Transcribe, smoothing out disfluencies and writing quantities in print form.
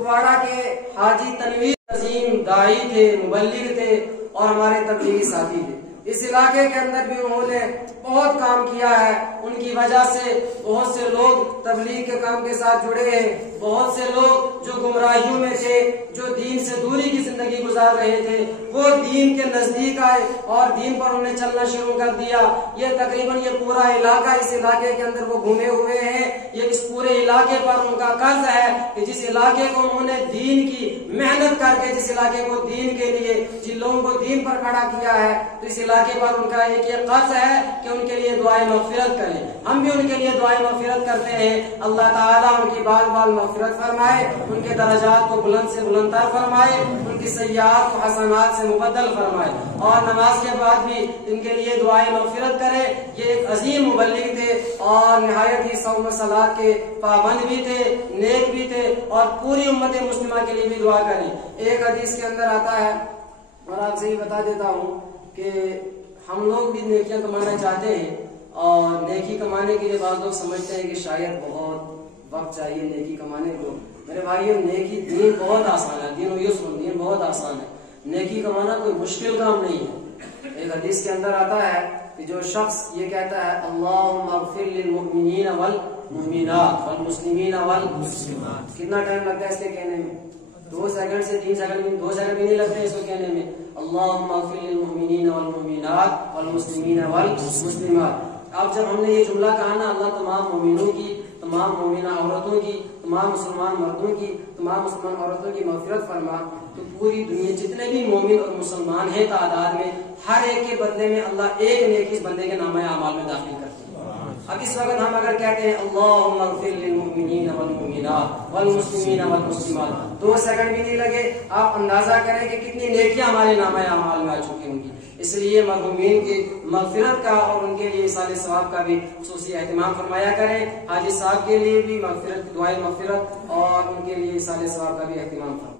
کپواڑہ کے حاجی تنویر عظیم داعی تھے، مبلغ تھے اور ہمارے تبلیغی ساتھی تھے۔ اس علاقے کے اندر بھی انہوں نے بہت کام کیا ہے، ان کی وجہ سے بہت سے لوگ تبلیغ کے کام کے ساتھ جڑے ہیں۔ بہت سے لوگ جو گمراہیوں میں تھے، جو دین سے دوری کی زندگی گزار رہے تھے، وہ دین کے نزدیک آئے اور دین پر انہوں نے چلنا شروع کر دیا۔ یہ تقریباً یہ پورا علاقہ، اس علاقے کے اندر وہ گھومے ہوئے ہیں۔ یہ اس پورے علاقے پر ان کا قرض ہے کہ جس علاقے کو انہوں نے دین کی محنت کر کے، جس علاقے کو دین کے لیے، جن لوگوں کو دین پر کھڑا کیا ہے، تو اس علاقے پر ان کا ایک یہ قرض ہے کہ ان کے لیے دعائیں مغفرت کریں۔ ہم بھی ان کے لیے دعائیں مغفرت کرتے ہیں۔ اللہ تعالیٰ ان کی بال بال مغفرت فرمائے، ان کے درجات کو بلند سے بلند تر فرمائے، ان کی سیئات کو حسنات سے مبدل فرمائے، اور نماز کے بعد بھی ان کے لیے دعائیں مغفرت کرے۔ یہ ایک عظیم مبلغ تھے اور نہایت ہی صوم و صلاۃ کے پابند بھی تھے، نیک بھی تھے، اور پوری امت مسلمہ کے لیے بھی دعا کریں۔ ایک حدیث کے اندر آتا ہے، اور آپ سے یہ بتا دیتا ہوں کہ ہم لوگ بھی نیکیاں کمانا چاہتے ہیں، اور نیکی کمانے کے لیے بعض لوگ سمجھتے ہیں کہ شاید بہت وقت چاہیے نیکی کمانے کو۔ میرے بھائیو، نیکی دین بہت آسان ہے، دین و یسر، دین بہت آسان ہے۔ نیکی کمانا کوئی مشکل کام نہیں ہے۔ ایک حدیث کے اندر آتا ہے کہ جو شخص یہ کہتا ہے اللہم اغفر للمؤمنین والمؤمنات والمسلمین والمسلمات، کتنا ٹائم لگتا ہے اس کے کہنے میں؟ 2 سیکنڈ سے 3 سیکنڈ، 2 سیکنڈ بھی نہیں لگتے اس کو کہنے میں۔ اللہم اغفر للمؤمنین والمؤمنات والمسلمین والمسلمات۔ اب جب ہم نے یہ جملہ کہا نا، اللہ تمام مومنوں کی، تمام مومنہ عورتوں کی، تمام مسلمان مردوں کی، تمام مسلمان عورتوں کی مغفرت فرما، تو پوری دنیا جتنے بھی مومن اور مسلمان ہیں تعداد میں، ہر ایک کے بدلے میں اللہ ایک نیکی اس بندے کے نامہ اعمال میں داخل کرتے ہیں۔ اب اس وقت ہم اگر کہتے ہیں اللہم اغفر للمؤمنین والمؤمنات والمسلمین والمسلمات، 2 سیکنڈ بھی نہیں لگے، آپ اندازہ کریں کہ کتنی نیکیاں ہمارے نامہ اعمال میں آ چکی ہوں گی۔ اس لیے مرحومین کی مغفرت کا اور ان کے لیے ایصال ثواب کا بھی خصوصی اہتمام فرمایا کریں۔ حاجی صاحب کے لیے بھی مغفرت، دعائیں مغفرت، اور ان کے لیے ایصال ثواب کا بھی اہتمام فرمائیں۔